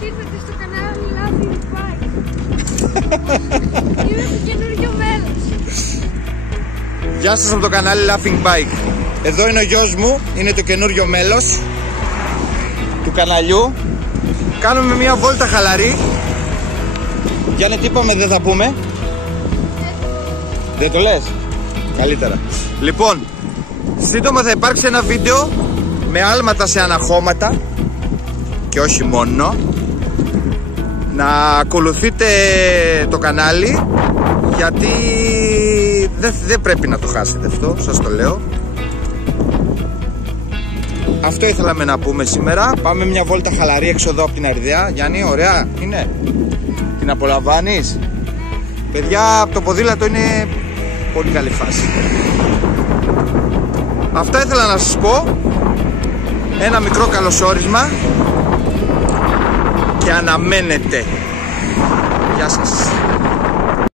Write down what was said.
ήρθατε στο κανάλι Laughing Bike. Είμαι το καινούριο μέλος. Γεια σας από το κανάλι Laughing Bike. Εδώ είναι ο γιος μου, είναι το καινούριο μέλος του καναλιού. Κάνουμε μια βόλτα χαλαρή. Γιάννη, τι είπαμε, δεν θα πούμε? Δεν το λες? Καλύτερα. Λοιπόν, σύντομα θα υπάρξει ένα βίντεο με άλματα σε αναχώματα και όχι μόνο. Να ακολουθείτε το κανάλι, γιατί δεν πρέπει να το χάσετε αυτό, σας το λέω. Αυτό ήθελαμε να πούμε σήμερα. Πάμε μια βόλτα χαλαρή έξω εδώ από την Αριδαία. Γιάννη, ωραία είναι? Την απολαμβάνεις? Παιδιά, από το ποδήλατο είναι πολύ καλή φάση. Αυτά ήθελα να σας πω. Ένα μικρό καλωσόρισμα και αναμένετε. Γεια σας.